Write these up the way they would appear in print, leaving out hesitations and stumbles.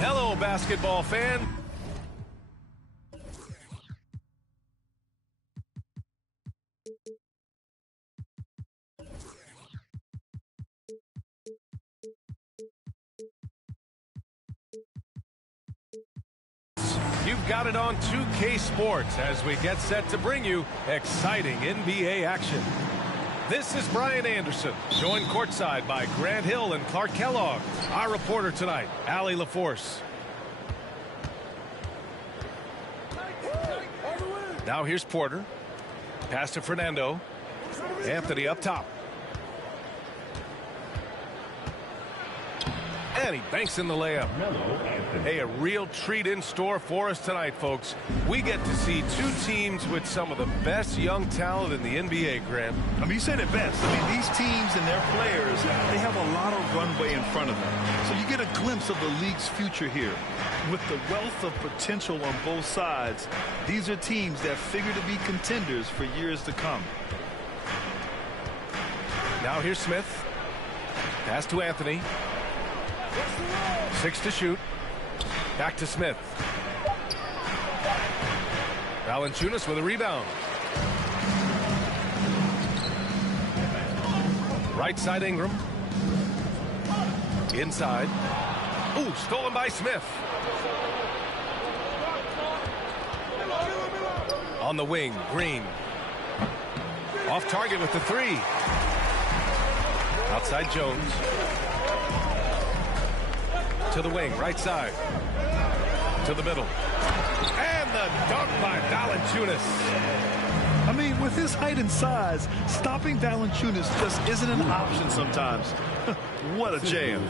Hello, basketball fan. You've got it on 2K Sports as we get set to bring you exciting NBA action. This is Brian Anderson, joined courtside by Grant Hill and Clark Kellogg. Our reporter tonight, Allie LaForce. Now here's Porter. Pass to Fernando. Anthony up top. And he banks in the layup. Hey, a real treat in store for us tonight, folks. We get to see two teams with some of the best young talent in the NBA, Grant. I mean, you said it best. I mean, these teams and their players, they have a lot of runway in front of them. So you get a glimpse of the league's future here. With the wealth of potential on both sides, these are teams that figure to be contenders for years to come. Now here's Smith. Pass to Anthony. 6 to shoot. Back to Smith. Valanciunas with a rebound. Right side Ingram. Inside. Ooh, stolen by Smith. On the wing, Green. Off target with the three. Outside Jones. To the wing, right side. To the middle. And the dunk by Valanciunas. I mean, with his height and size, stopping Valanciunas just isn't an option sometimes. What a jam.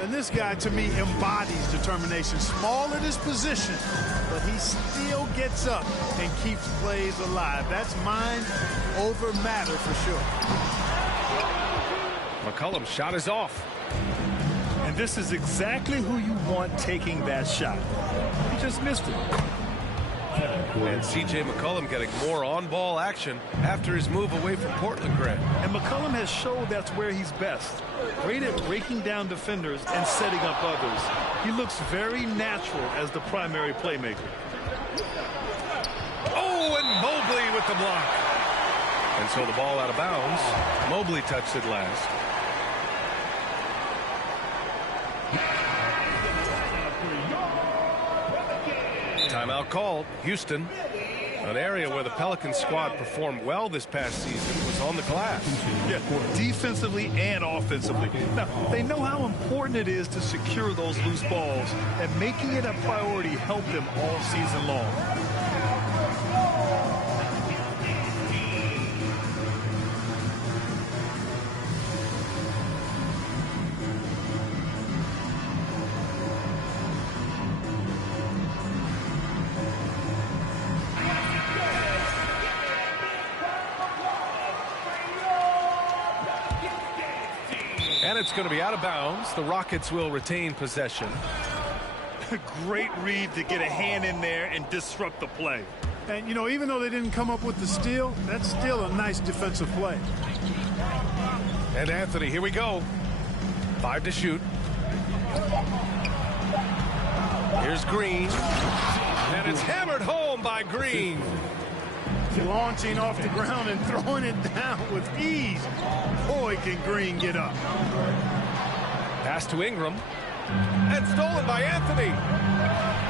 And this guy, to me, embodies determination. Small at his position, but he still gets up and keeps plays alive. That's mind over matter for sure. McCollum's shot is off. And this is exactly who you want taking that shot. He just missed it. And C.J. McCollum getting more on-ball action after his move away from Portland, Grant. And McCollum has showed that's where he's best. Great at breaking down defenders and setting up others. He looks very natural as the primary playmaker. Oh, and Mobley with the block. And so the ball out of bounds. Mobley touched it last. Timeout called. Houston, an area where the Pelicans squad performed well this past season, was on the glass. Yeah, defensively and offensively. Now, they know how important it is to secure those loose balls, and making it a priority helped them all season long. And it's going to be out of bounds. The Rockets will retain possession. Great read to get a hand in there and disrupt the play. And, you know, even though they didn't come up with the steal, that's still a nice defensive play. And Anthony, here we go. 5 to shoot. Here's Green. And it's hammered home by Green. Launching off the ground and throwing it down with ease. Boy, can Green get up. Pass to Ingram. And stolen by Anthony.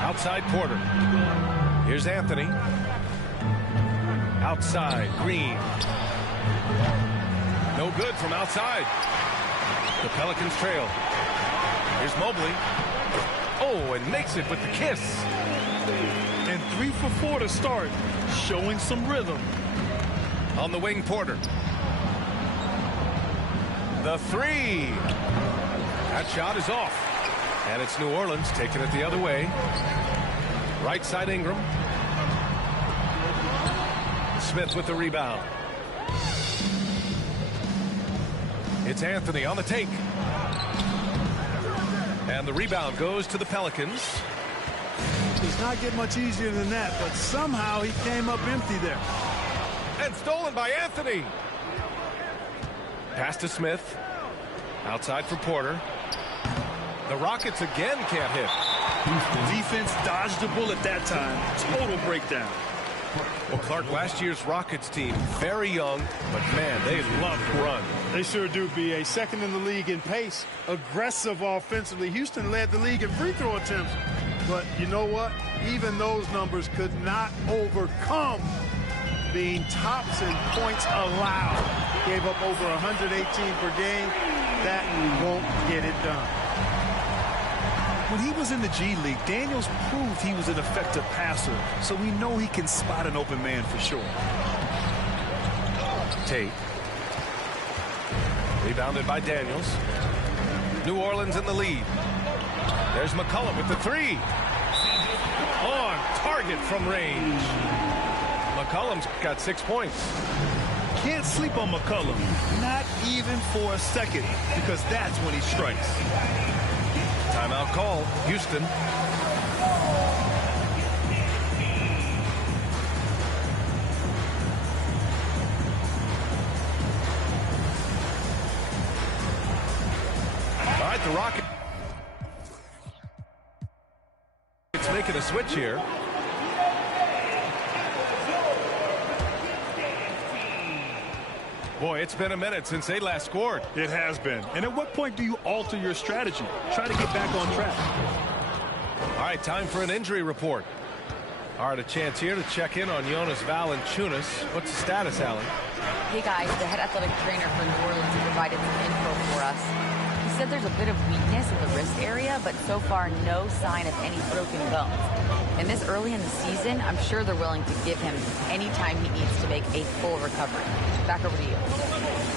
Outside Porter. Here's Anthony. Outside, Green. No good from outside. The Pelicans trail. Here's Mobley. Oh, and makes it with the kiss. And 3 for 4 to start, showing some rhythm. On the wing, Porter. The three. That shot is off. And it's New Orleans taking it the other way. Right side Ingram. Smith with the rebound. It's Anthony on the take. And the rebound goes to the Pelicans. Does not get much easier than that, but somehow he came up empty there. And stolen by Anthony. Pass to Smith. Outside for Porter. The Rockets again can't hit. Defense dodged the bullet that time. Total breakdown. Well, Clark, last year's Rockets team, very young, but man, they love to run. They sure do, B.A. Second in the league in pace. Aggressive offensively. Houston led the league in free throw attempts. But you know what? Even those numbers could not overcome being tops in points allowed. Gave up over 118 per game. That won't get it done. When he was in the G League, Daniels proved he was an effective passer, so we know he can spot an open man for sure. Tate. Rebounded by Daniels. New Orleans in the lead. There's McCollum with the three. On target from range. McCollum's got 6 points. Can't sleep on McCollum, not even for a second, because that's when he strikes. Timeout call, Houston. All right, the Rockets making a switch here. Boy, it's been a minute since they last scored. It has been. And at what point do you alter your strategy? Try to get back on track. All right, time for an injury report. All right, a chance here to check in on Jonas Valanciunas. What's the status, Allen? Hey, guys, the head athletic trainer for New Orleans provided some info for us. He said there's a bit of weakness in the wrist area, but so far no sign of any broken bones. And this early in the season, I'm sure they're willing to give him any time he needs to make a full recovery. Back over to you.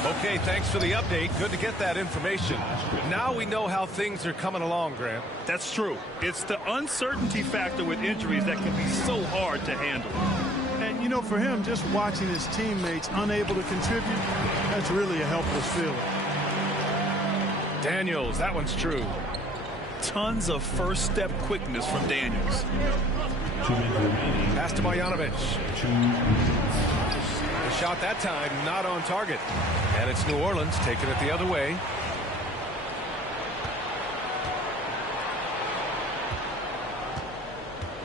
Okay, thanks for the update. Good to get that information. Now we know how things are coming along, Grant. That's true. It's the uncertainty factor with injuries that can be so hard to handle. And, you know, for him, just watching his teammates unable to contribute, that's really a helpless feeling. Daniels, that one's true. Tons of first step quickness from Daniels. Pass to Marjanovic. The shot that time not on target. And it's New Orleans taking it the other way.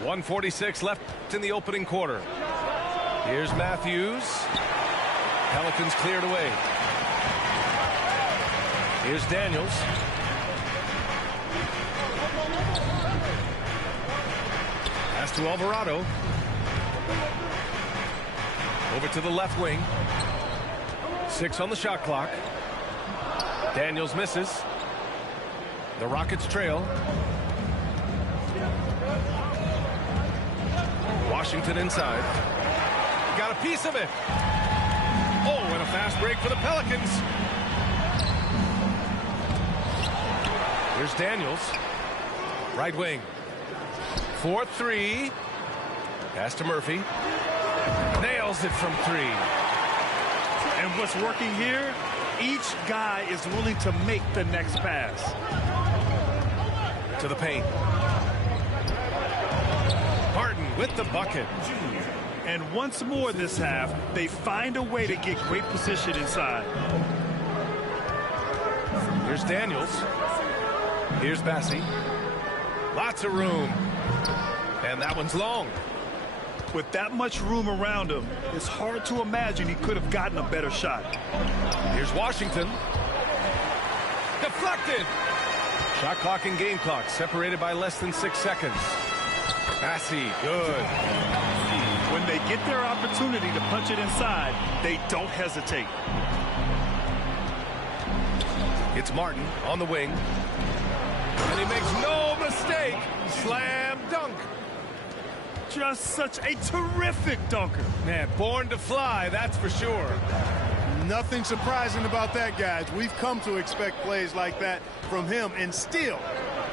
.146 left in the opening quarter. Here's Matthews. Pelicans cleared away. Here's Daniels. Pass to Alvarado. Over to the left wing. 6 on the shot clock. Daniels misses. The Rockets trail. Washington inside. Got a piece of it. Oh, and a fast break for the Pelicans. Here's Daniels. Right wing. 4-3. Pass to Murphy. Nails it from 3. And what's working here, each guy is willing to make the next pass. To the paint. Harden with the bucket. And once more this half, they find a way to get great position inside. Here's Daniels. Here's Bassey. Lots of room. And that one's long. With that much room around him, it's hard to imagine he could have gotten a better shot. Here's Washington. Deflected. Shot clock and game clock separated by less than 6 seconds. Bassey, good. When they get their opportunity to punch it inside, they don't hesitate. It's Martin on the wing. And he makes no mistake. Slam dunk. Just such a terrific dunker. Man, born to fly, that's for sure. Nothing surprising about that, guys. We've come to expect plays like that from him, and still,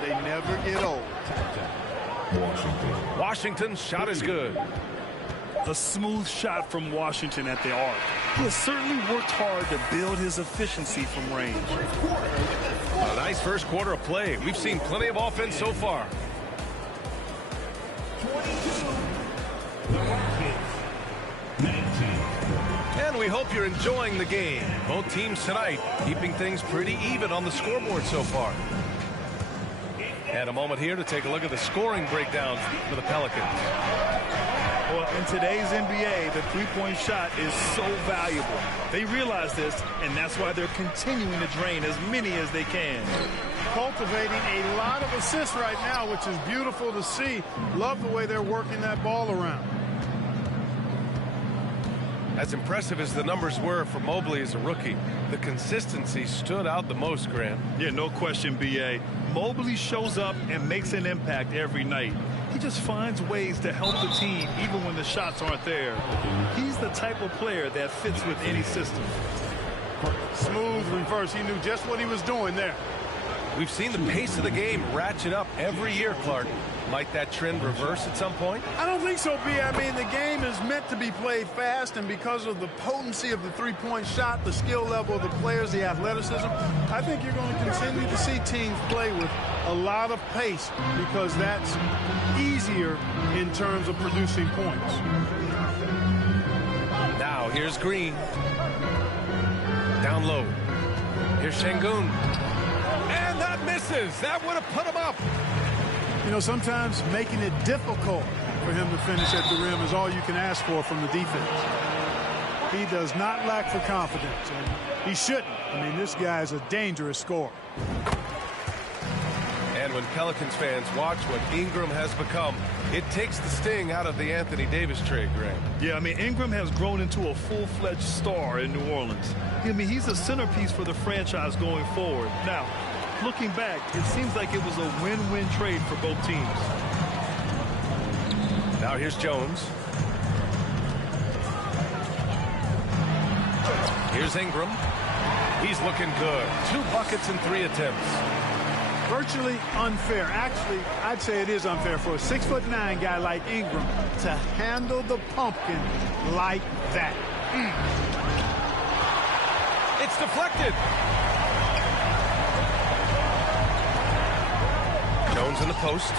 they never get old. Washington's shot is good. A smooth shot from Washington at the arc. He has certainly worked hard to build his efficiency from range. A nice first quarter of play. We've seen plenty of offense so far. And we hope you're enjoying the game. Both teams tonight keeping things pretty even on the scoreboard so far. And a moment here to take a look at the scoring breakdown for the Pelicans. Well, in today's NBA, the three-point shot is so valuable. They realize this, and that's why they're continuing to drain as many as they can. Cultivating a lot of assists right now, which is beautiful to see. Love the way they're working that ball around. As impressive as the numbers were for Mobley as a rookie, the consistency stood out the most, Grant. Yeah, no question, B.A. Mobley shows up and makes an impact every night. He just finds ways to help the team even when the shots aren't there. He's the type of player that fits with any system. Smooth reverse. He knew just what he was doing there. We've seen the pace of the game ratchet up every year, Clark. Might that trend reverse at some point? I don't think so, B. I mean, the game is meant to be played fast, and because of the potency of the three-point shot, the skill level of the players, the athleticism, I think you're going to continue to see teams play with a lot of pace because that's easier in terms of producing points. Now, here's Green. Down low. Here's Şengün. And that misses. That would have put him up. You know, sometimes making it difficult for him to finish at the rim is all you can ask for from the defense. He does not lack for confidence, and he shouldn't. I mean, this guy is a dangerous scorer. And when Pelicans fans watch what Ingram has become, it takes the sting out of the Anthony Davis trade, Grant. Yeah, I mean, Ingram has grown into a full-fledged star in New Orleans. I mean, he's a centerpiece for the franchise going forward. Now, looking back, it seems like it was a win-win trade for both teams. Now here's Jones. Here's Ingram. He's looking good. 2 buckets in 3 attempts. Virtually unfair. Actually, I'd say it is unfair for a 6'9" guy like Ingram to handle the pumpkin like that. It's deflected. Jones in the post.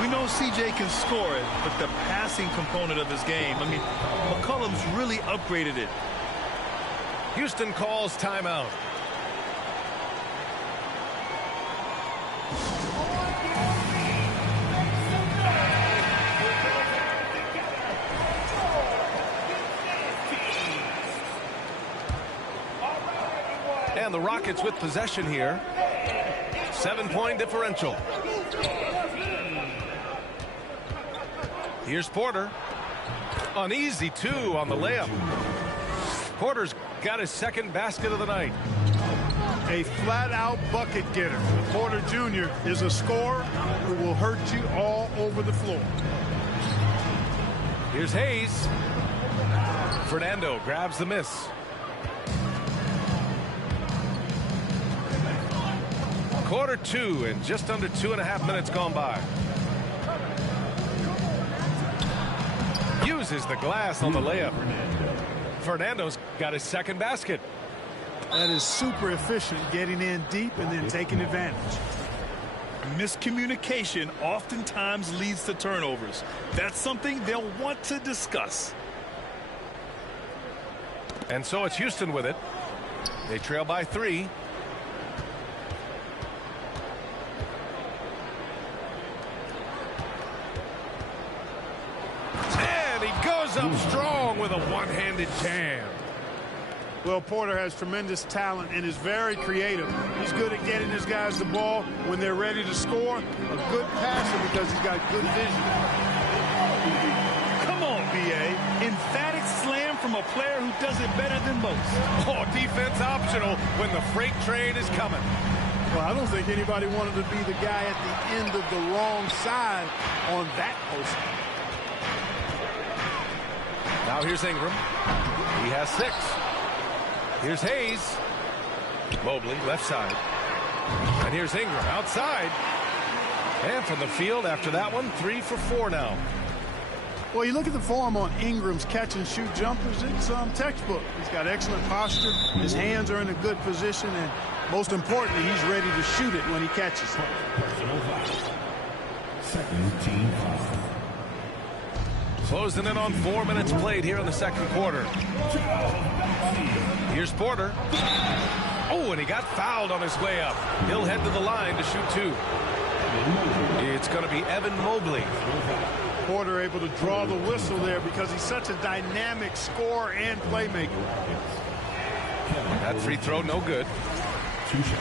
We know CJ can score it, but the passing component of his game, I mean, McCollum's really upgraded it. Houston calls timeout. And the Rockets with possession here. 7-point differential. Here's Porter. An easy 2 on the layup. Porter's got his second basket of the night. A flat-out bucket getter. Porter Jr. is a scorer who will hurt you all over the floor. Here's Hayes. Fernando grabs the miss. Quarter 2 and just under 2.5 minutes gone by. Uses the glass on the layup. Fernando's got his second basket. That is super efficient, getting in deep and then taking advantage. Miscommunication oftentimes leads to turnovers. That's something they'll want to discuss. And so it's Houston with it. They trail by 3. Up strong with a one-handed jam. Well, Porter has tremendous talent and is very creative. He's good at getting his guys the ball when they're ready to score. A good passer because he's got good vision. Come on, B.A. Emphatic slam from a player who does it better than most. Oh, defense optional when the freight train is coming. Well, I don't think anybody wanted to be the guy at the end of the wrong side on that post. Now here's Ingram. He has 6. Here's Hayes. Mobley, left side. And here's Ingram, outside. And from the field after that one, 3 for 4 now. Well, you look at the form on Ingram's catch-and-shoot jumpers, it's textbook. He's got excellent posture. His hands are in a good position, and most importantly, he's ready to shoot it when he catches it. Second team foul. Closing in on 4 minutes played here in the second quarter. Here's Porter. Oh, and he got fouled on his way up. He'll head to the line to shoot 2. It's going to be Evan Mobley. Porter able to draw the whistle there because he's such a dynamic scorer and playmaker. That free throw, no good.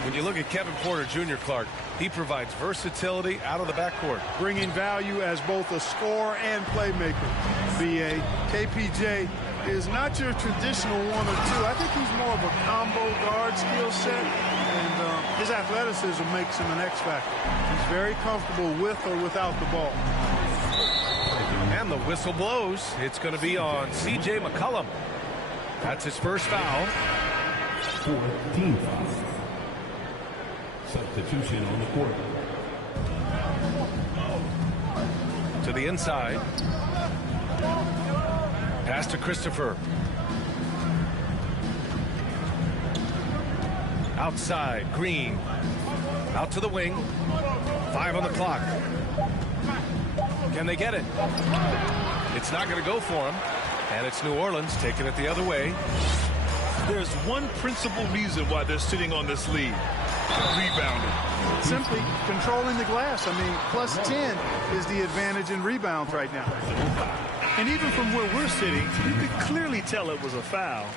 When you look at Kevin Porter Jr., Clark, he provides versatility out of the backcourt. Bringing value as both a scorer and playmaker. BA, KPJ is not your traditional 1 or 2. I think he's more of a combo guard skill set, and his athleticism makes him an X factor. He's very comfortable with or without the ball. And the whistle blows. It's going to be on C.J. McCollum. That's his first foul. Fourth team foul. Substitution on the court. To the inside. Pass to Christopher. Outside, Green. Out to the wing. 5 on the clock. Can they get it? It's not going to go for him. And it's New Orleans taking it the other way. There's one principal reason why they're sitting on this lead. Rebounding. Simply controlling the glass. I mean, plus 10 is the advantage in rebounds right now. And even from where we're sitting, you could clearly tell it was a foul.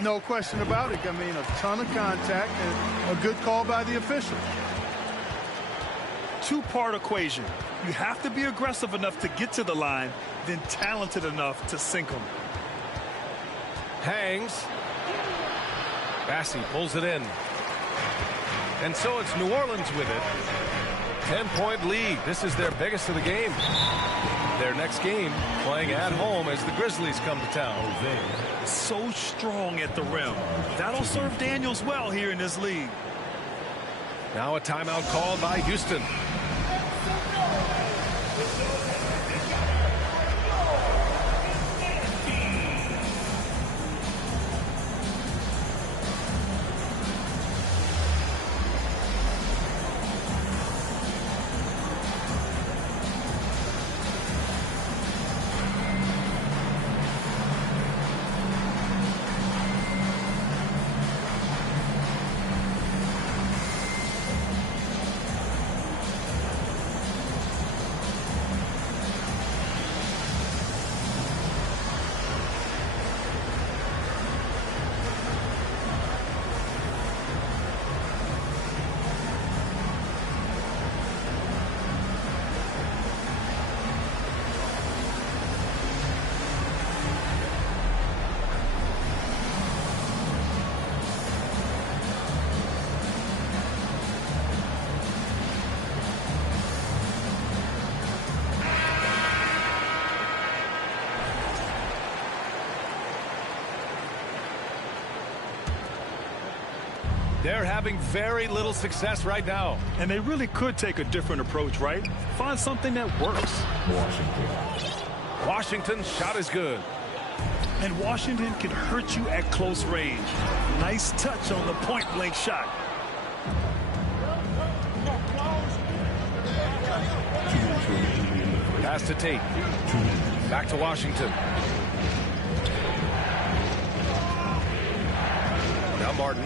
No question about it. I mean, a ton of contact and a good call by the official. Two-part equation. You have to be aggressive enough to get to the line, then talented enough to sink them. Hangs. Bassey pulls it in. And so it's New Orleans with it. 10-point lead. This is their biggest of the game. Their next game playing at home as the Grizzlies come to town. So strong at the rim. That'll serve Daniels well here in this league. Now a timeout called by Houston. They're having very little success right now. And they really could take a different approach, right? Find something that works. Washington's shot is good. And Washington can hurt you at close range. Nice touch on the point-blank shot. Pass to Tate. Back to Washington. Now Martin.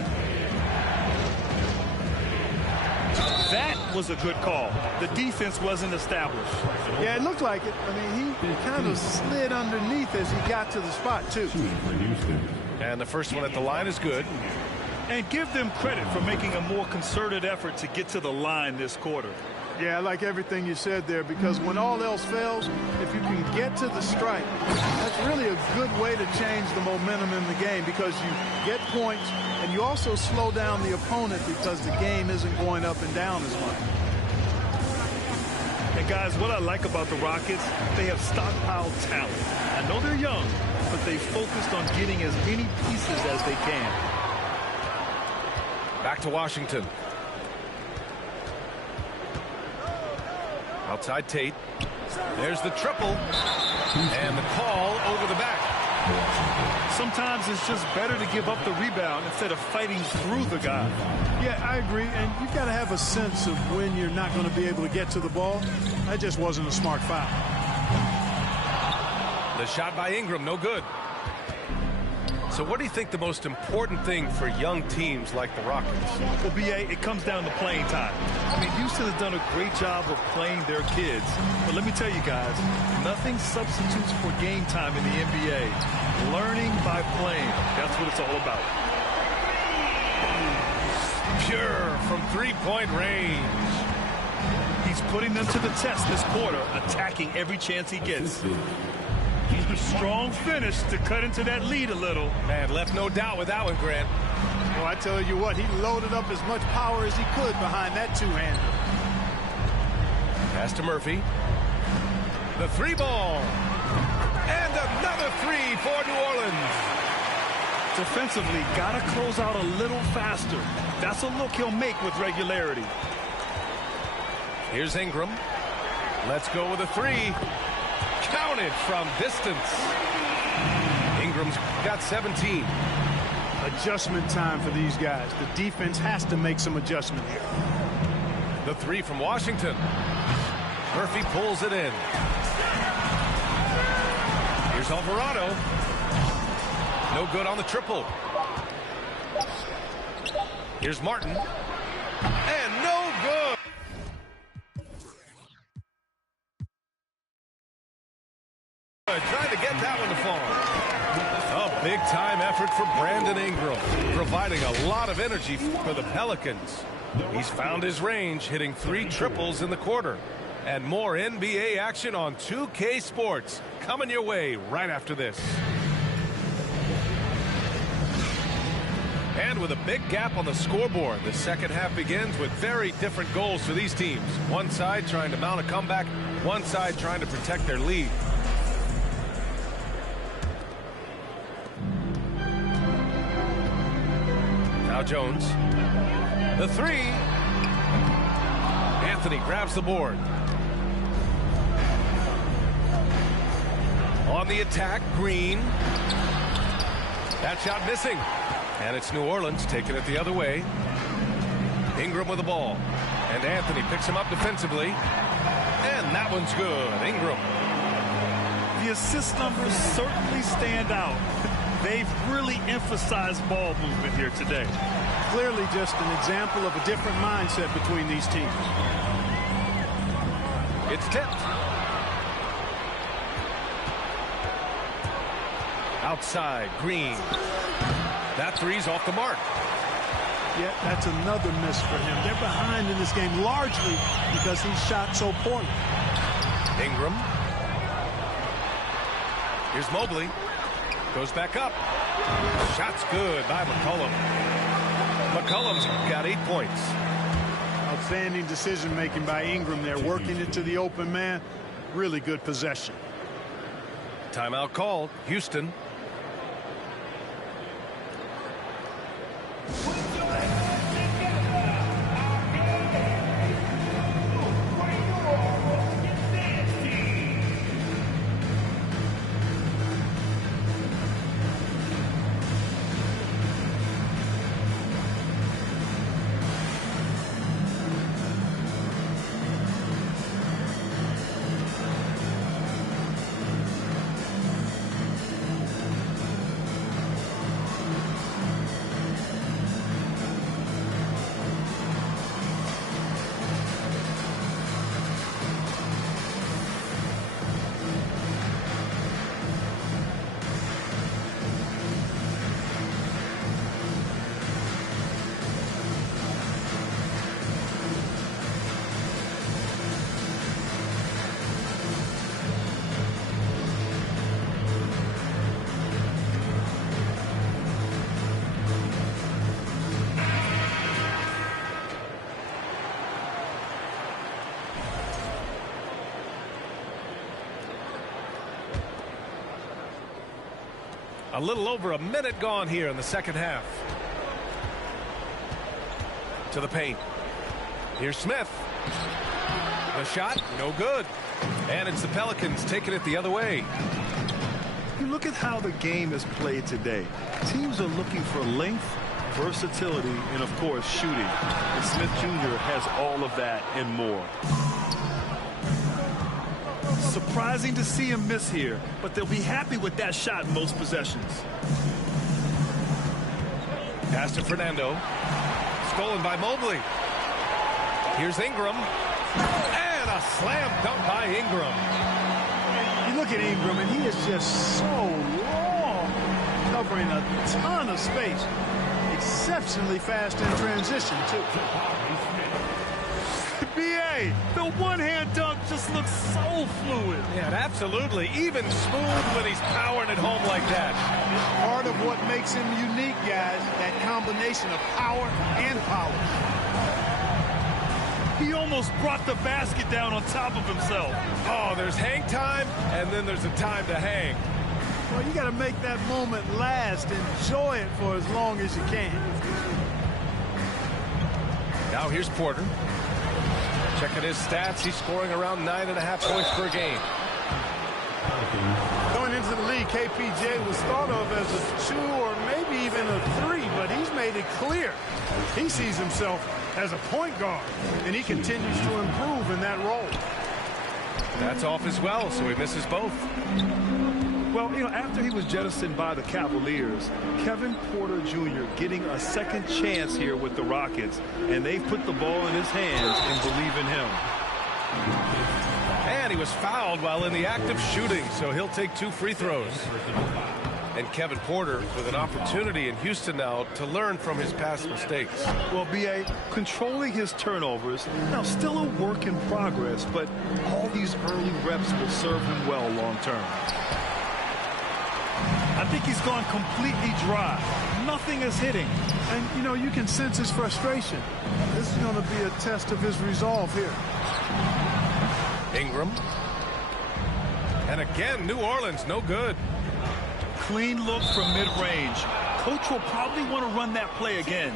That was a good call. The defense wasn't established. Yeah, it looked like it. I mean, he kind of slid underneath as he got to the spot, too. And the first one at the line is good. And give them credit for making a more concerted effort to get to the line this quarter. Yeah, I like everything you said there, because when all else fails, if you can get to the strike, that's really a good way to change the momentum in the game, because you get points and you also slow down the opponent because the game isn't going up and down as much. And guys, what I like about the Rockets, they have stockpiled talent. I know they're young, but they focused on getting as many pieces as they can. Back to Washington. Outside Tate. There's the triple. And the call over the back. Sometimes it's just better to give up the rebound instead of fighting through the guy. Yeah, I agree. And you've got to have a sense of when you're not going to be able to get to the ball. That just wasn't a smart foul. The shot by Ingram, no good. So what do you think the most important thing for young teams like the Rockets? Well, B.A., it comes down to playing time. I mean, Houston has done a great job of playing their kids. But let me tell you guys, nothing substitutes for game time in the NBA. Learning by playing. That's what it's all about. Pure from three-point range. He's putting them to the test this quarter, attacking every chance he gets. A strong finish to cut into that lead a little. Man, left no doubt with that one, Grant. Well, I tell you what, he loaded up as much power as he could behind that two-hander. Pass to Murphy. The three ball. And another three for New Orleans. Defensively, got to close out a little faster. That's a look he'll make with regularity. Here's Ingram. Let's go with a three. Counted from distance. Ingram's got 17. Adjustment time for these guys. The defense has to make some adjustment here. The three from Washington. Murphy pulls it in. Here's Alvarado. No good on the triple. Here's Martin. And no good. Trying to get that one to fall. A big-time effort for Brandon Ingram, providing a lot of energy for the Pelicans. He's found his range, hitting 3 triples in the quarter. And more NBA action on 2K Sports coming your way right after this. And with a big gap on the scoreboard, the second half begins with very different goals for these teams. One side trying to mount a comeback, one side trying to protect their lead. Now Jones. The three. Anthony grabs the board. On the attack, Green. That shot missing. And it's New Orleans taking it the other way. Ingram with the ball. And Anthony picks him up defensively. And that one's good. Ingram. The assist numbers certainly stand out. They've really emphasized ball movement here today. Clearly just an example of a different mindset between these teams. It's tipped. Outside, Green. That three's off the mark. Yeah, that's another miss for him. They're behind in this game largely because he shot so poorly. Ingram. Here's Mobley. Goes back up. Shot's good by McCollum. McCollum's got 8 points. Outstanding decision-making by Ingram there, working it to the open man. Really good possession. Timeout called. Houston. A little over a minute gone here in the second half. to the paint. Here's Smith. The shot, no good. And it's the Pelicans taking it the other way. You look at how the game is played today. Teams are looking for length, versatility, and, of course, shooting. And Smith Jr. has all of that and more. Surprising to see him miss here, but they'll be happy with that shot in most possessions. Pass to Fernando. Stolen by Mobley. Here's Ingram. And a slam dunk by Ingram. You look at Ingram, and he is just so long, covering a ton of space. Exceptionally fast in transition, too. B.A., the one-hand dunk just looks so fluid. Yeah, absolutely. Even smooth when he's powering it home like that. Part of what makes him unique, guys, that combination of power and power. He almost brought the basket down on top of himself. Oh, there's hang time, and then there's a time to hang. Well, you got to make that moment last. Enjoy it for as long as you can. Now here's Porter. Checking his stats, he's scoring around 9.5 points per game. Going into the league, KPJ was thought of as a 2 or maybe even a 3, but he's made it clear he sees himself as a point guard, and he continues to improve in that role. That's off as well, so he misses both. Well, you know, after he was jettisoned by the Cavaliers, Kevin Porter Jr. getting a second chance here with the Rockets, and they've put the ball in his hands and believe in him. And he was fouled while in the act of shooting, so he'll take 2 free throws. And Kevin Porter with an opportunity in Houston now to learn from his past mistakes. Well, B.A., controlling his turnovers, now still a work in progress, but all these early reps will serve him well long term. I think he's gone completely dry. Nothing is hitting. And, you know, you can sense his frustration. This is going to be a test of his resolve here. Ingram. And again, New Orleans, no good. Clean look from mid-range. Coach will probably want to run that play again.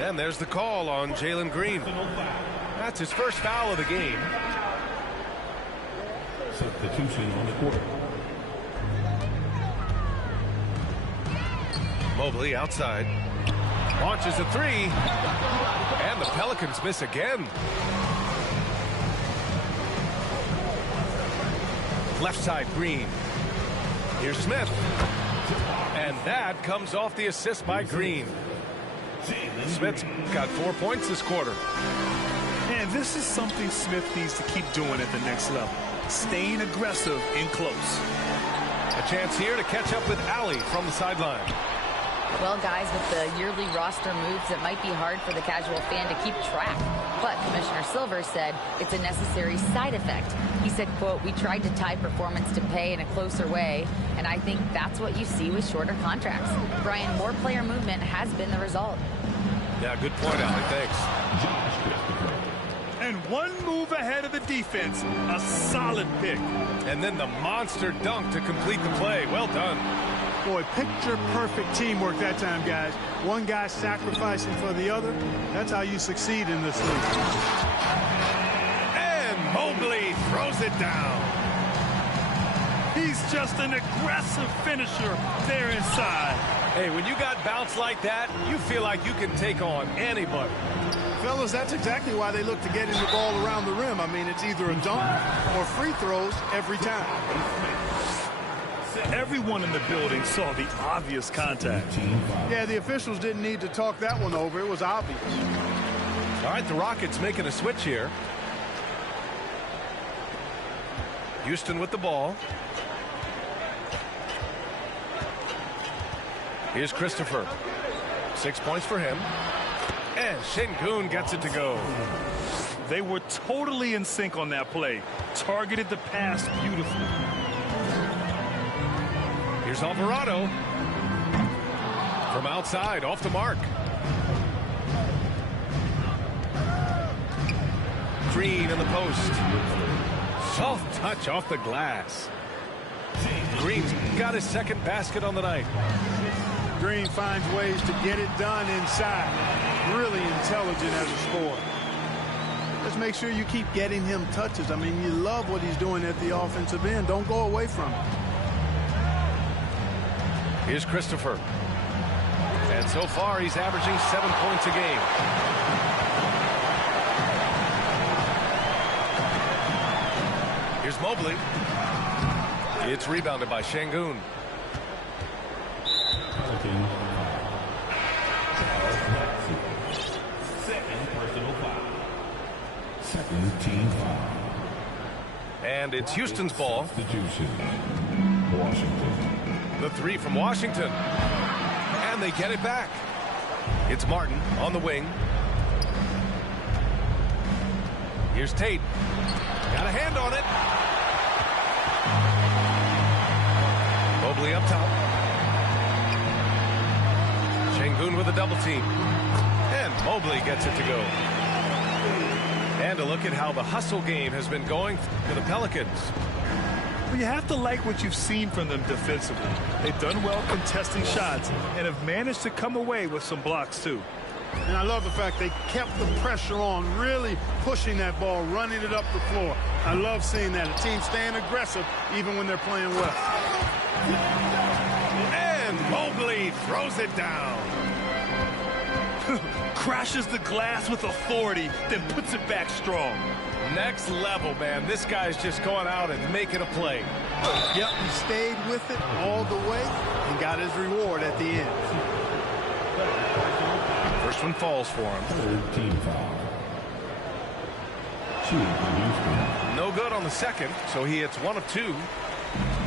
And there's the call on Jalen Green. That's his first foul of the game. Substitution on the court. Mobley outside. Launches a 3. And the Pelicans miss again. Left side, Green. Here's Smith. And that comes off the assist by Green. Smith's got 4 points this quarter. And this is something Smith needs to keep doing at the next level. Staying aggressive in close. A chance here to catch up with Allie from the sideline. Well, guys, with the yearly roster moves, it might be hard for the casual fan to keep track. But Commissioner Silver said it's a necessary side effect. He said, quote, "We tried to tie performance to pay in a closer way, and I think that's what you see with shorter contracts." Brian, more player movement has been the result. Yeah, good point, Allie. Thanks. And one move ahead of the defense. A solid pick. And then the monster dunk to complete the play. Well done. Boy, picture-perfect teamwork that time, guys. One guy sacrificing for the other. That's how you succeed in this league. And Mobley throws it down. He's just an aggressive finisher there inside. Hey, when you got bounce like that, you feel like you can take on anybody. Fellas, that's exactly why they look to get in the ball around the rim. I mean, it's either a dunk or free throws every time. Everyone in the building saw the obvious contact. Yeah, the officials didn't need to talk that one over. It was obvious. All right, the Rockets making a switch here. Houston with the ball. Here's Christopher. 6 points for him. And Şengün gets it to go. They were totally in sync on that play. Targeted the pass beautifully. Here's Alvarado. From outside, off the mark. Green in the post. Soft touch off the glass. Green's got his second basket on the night. Green finds ways to get it done inside. really intelligent as a scorer. Just make sure you keep getting him touches. I mean, you love what he's doing at the offensive end. Don't go away from it. Here's Christopher. And so far, he's averaging 7 points a game. Here's Mobley. It's rebounded by Şengün. Second team foul. And it's Houston's ball. Substitution. Washington. The three from Washington. And they get it back. It's Martin on the wing. Here's Tate. Got a hand on it. Mobley up top. Şengün with a double team. And Mobley gets it to go. And a look at how the hustle game has been going for the Pelicans. Well, you have to like what you've seen from them defensively. They've done well contesting shots and have managed to come away with some blocks, too. And I love the fact they kept the pressure on, really pushing that ball, running it up the floor. I love seeing that. A team staying aggressive even when they're playing well. And Mobley throws it down. Crashes the glass with authority, then puts it back strong. Next level, man. This guy's just going out and making a play. Yep, he stayed with it all the way and got his reward at the end. First one falls for him. Third team foul. Two for Houston. No good on the second, so he hits 1 of 2.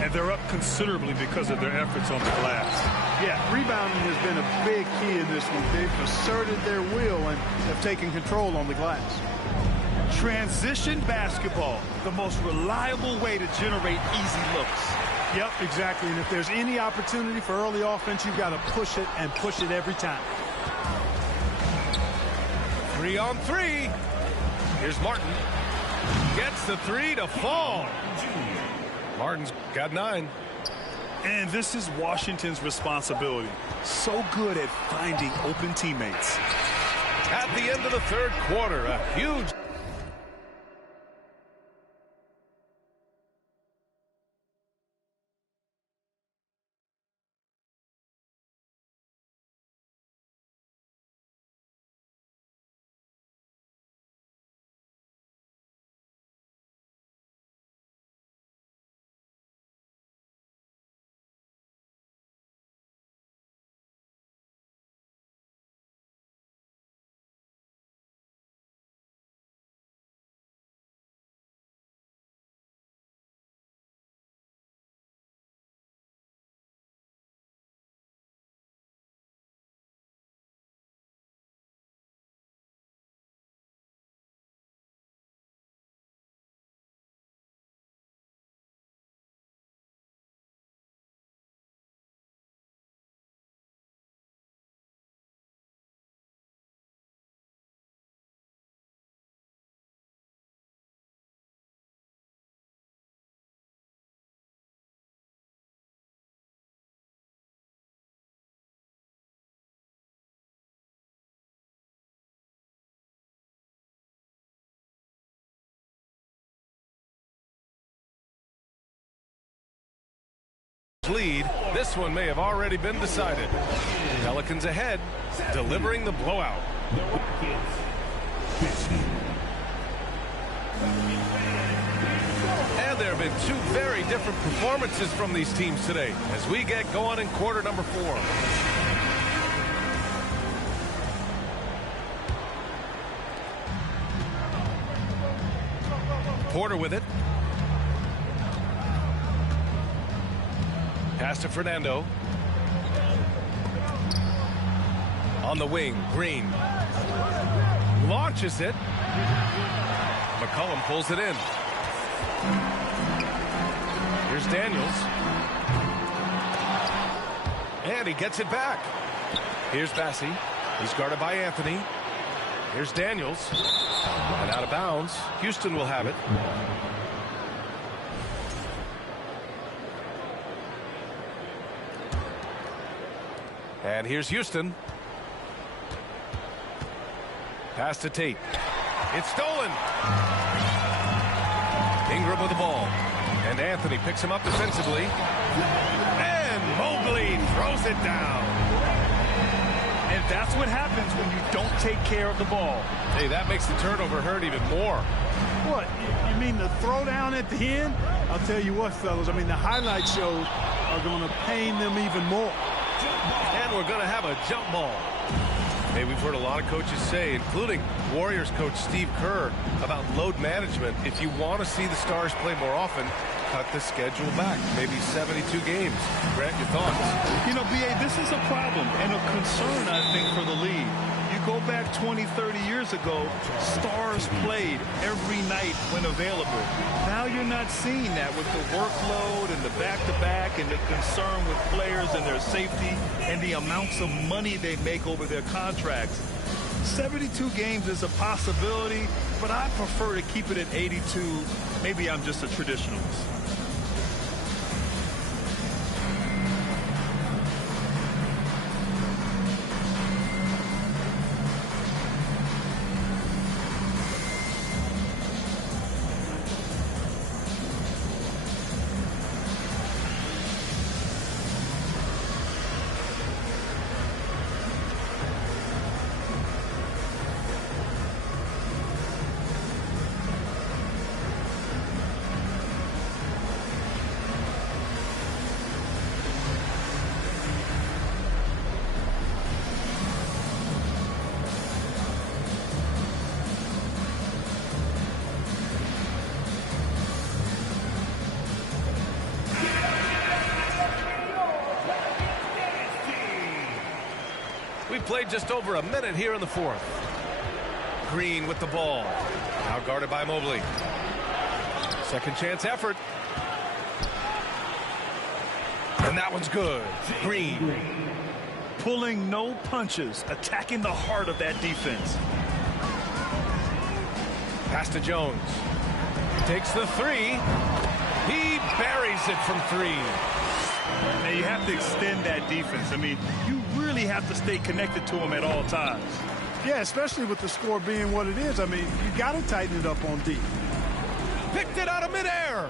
And they're up considerably because of their efforts on the glass. Yeah, rebounding has been a big key in this one. They've asserted their will and have taken control on the glass. Transition basketball, the most reliable way to generate easy looks. Yep, exactly. And if there's any opportunity for early offense, you've got to push it and push it every time. 3 on 3. Here's Martin. Gets the 3 to fall. Martin's got 9. And this is Washington's responsibility. So good at finding open teammates. At the end of the third quarter, a huge... lead. This one may have already been decided. Pelicans ahead, delivering the blowout. And there have been 2 very different performances from these teams today as we get going in quarter number 4. Porter with it. Pass to Fernando. On the wing, Green. Launches it. McCollum pulls it in. Here's Daniels. And he gets it back. Here's Bassey. He's guarded by Anthony. Here's Daniels. And out of bounds. Houston will have it. And here's Houston. Pass to Tate. It's stolen. Ingram with the ball. And Anthony picks him up defensively. And Mobley throws it down. And that's what happens when you don't take care of the ball. Hey, that makes the turnover hurt even more. What? You mean the throwdown at the end? I'll tell you what, fellas. I mean, the highlight shows are going to pain them even more. And we're going to have a jump ball. Hey, we've heard a lot of coaches say, including Warriors coach Steve Kerr, about load management. If you want to see the Stars play more often, cut the schedule back. Maybe 72 games. Grant, your thoughts? You know, B.A., this is a problem and a concern, I think, for the league. You go back 20, 30 years ago, Stars played every night when available. Now you're not seeing that with the workload and the back-to-back and the concern with players and their safety and the amounts of money they make over their contracts. 72 games is a possibility, but I prefer to keep it at 82. Maybe I'm just a traditionalist. We played just over a minute here in the fourth. Green with the ball. Now guarded by Mobley. Second chance effort. And that one's good. Green. Pulling no punches, attacking the heart of that defense. Pass to Jones. Takes the three. He buries it from three. And you have to extend that defense. I mean, you really have to stay connected to him at all times. Yeah, especially with the score being what it is. I mean, you got to tighten it up on D. Picked it out of midair.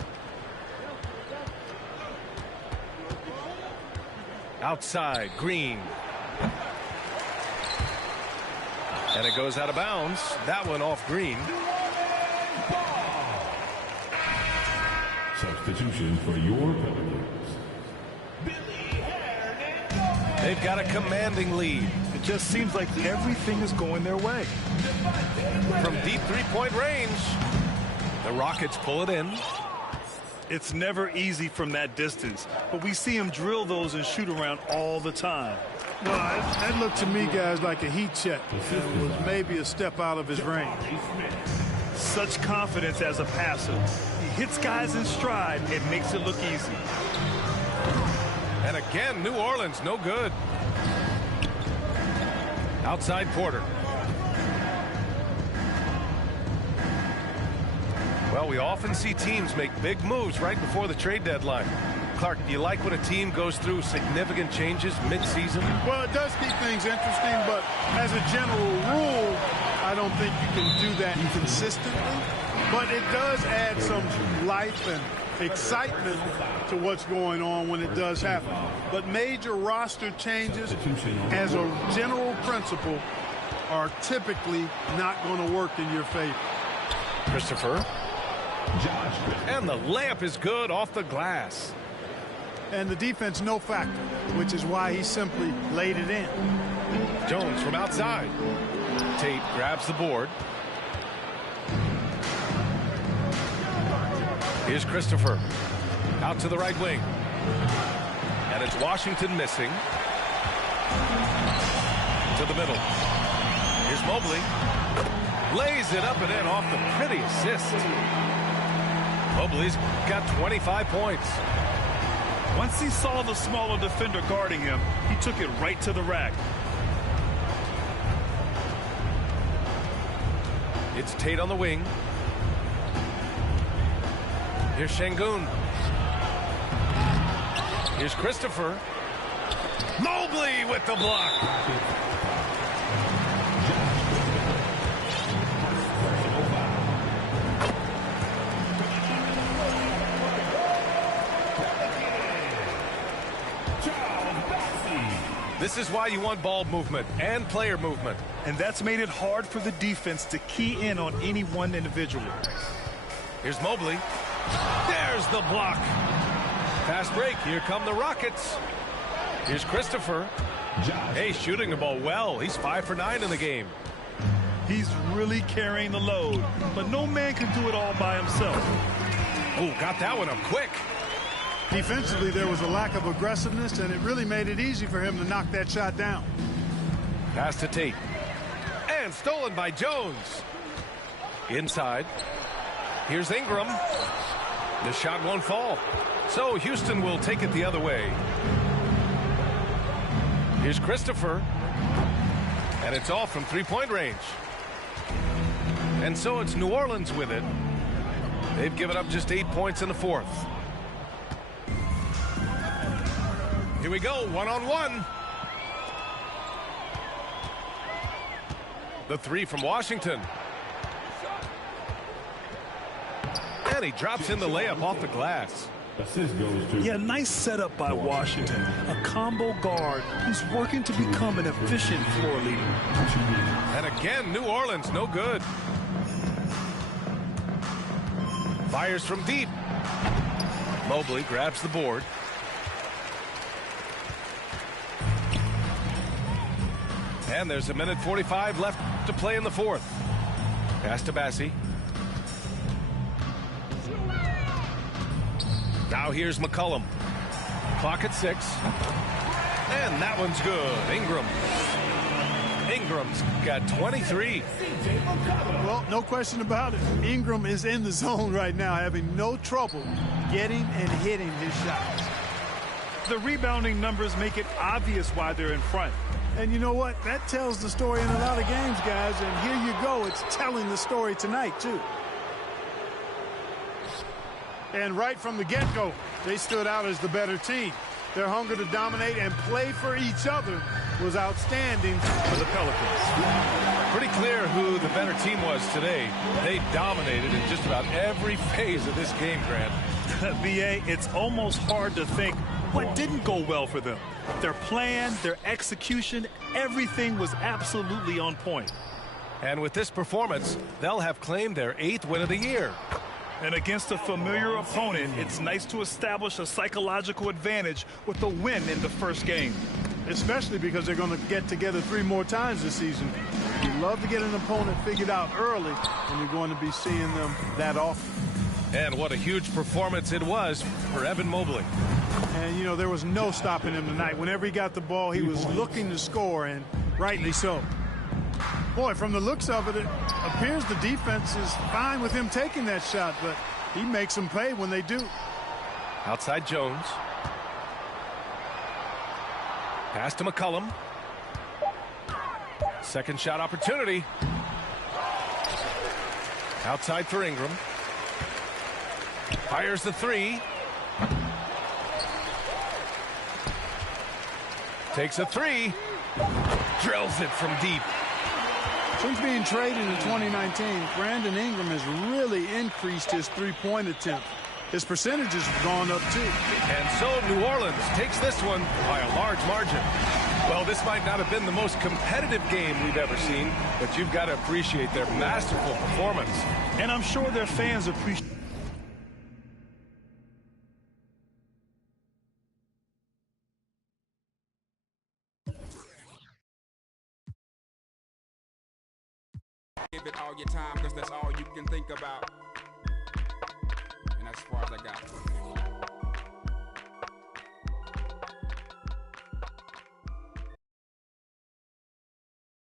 Outside, Green. And it goes out of bounds. That one off Green. Substitution for your Pelicans. They've got a commanding lead. It just seems like everything is going their way. From deep three-point range, the Rockets pull it in. It's never easy from that distance, but we see him drill those and shoot around all the time. Well, that looked to me, guys, like a heat check. It was maybe a step out of his range. Such confidence as a passer. He hits guys in stride and makes it look easy. And again, New Orleans, no good. Outside Porter. Well, we often see teams make big moves right before the trade deadline. Clark, do you like when a team goes through significant changes mid-season? Well, it does keep things interesting, but as a general rule, I don't think you can do that consistently. But it does add some life and excitement to what's going on when it does happen. But major roster changes, as a general principle, are typically not going to work in your favor. Christopher. And the layup is good off the glass. And the defense no factor, which is why he simply laid it in. Jones from outside. Tate grabs the board. Here's Christopher. Out to the right wing. And it's Washington missing. To the middle. Here's Mobley. Lays it up and in off the pretty assist. Mobley's got 25 points. Once he saw the smaller defender guarding him, he took it right to the rack. It's Tate on the wing. Here's Şengün. Here's Christopher. Mobley with the block. This is why you want ball movement and player movement. And that's made it hard for the defense to key in on any one individual. Here's Mobley. There's the block. Fast break. Here come the Rockets. Here's Christopher. Hey, shooting the ball well. He's 5 for 9 in the game. He's really carrying the load, but no man can do it all by himself. Oh, got that one up quick. Defensively, there was a lack of aggressiveness, and it really made it easy for him to knock that shot down. Pass to Tate. And stolen by Jones. Inside. Here's Ingram. The shot won't fall. So Houston will take it the other way. Here's Christopher. And it's off from three-point range. And so it's New Orleans with it. They've given up just 8 points in the fourth. Here we go, one-on-one. The three from Washington. And he drops in the layup off the glass. Assist goes to... Yeah, nice setup by Washington. A combo guard who's working to become an efficient floor leader. And again, New Orleans, no good. Fires from deep. Mobley grabs the board. And there's 1:45 left to play in the fourth. Pass to Bassie. Now here's McCollum. Clock at 6. And that one's good. Ingram. Ingram's got 23. Well, no question about it. Ingram is in the zone right now, having no trouble getting and hitting his shots. The rebounding numbers make it obvious why they're in front. And you know what? That tells the story in a lot of games, guys. And here you go. It's telling the story tonight, too. And right from the get-go, they stood out as the better team. Their hunger to dominate and play for each other was outstanding for the Pelicans. Pretty clear who the better team was today. They dominated in just about every phase of this game, Grant. BA, it's almost hard to think what didn't go well for them. Their plan, their execution, everything was absolutely on point. And with this performance, they'll have claimed their 8th win of the year. And against a familiar opponent, it's nice to establish a psychological advantage with a win in the first game. Especially because they're going to get together 3 more times this season. You love to get an opponent figured out early, and you're going to be seeing them that often. And what a huge performance it was for Evan Mobley. And, you know, there was no stopping him tonight. Whenever he got the ball, he was looking to score, and rightly so. Boy, from the looks of it, it appears the defense is fine with him taking that shot, but he makes them pay when they do. Outside Jones. Pass to McCollum. Second shot opportunity. Outside for Ingram. Fires the 3. Takes a 3. Drills it from deep. Since being traded in 2019, Brandon Ingram has really increased his three-point attempt. His percentages have gone up, too. And so New Orleans takes this one by a large margin. Well, this might not have been the most competitive game we've ever seen, but you've got to appreciate their masterful performance. And I'm sure their fans appreciate. Give it all your time, because that's all you can think about. And that's as far as I got.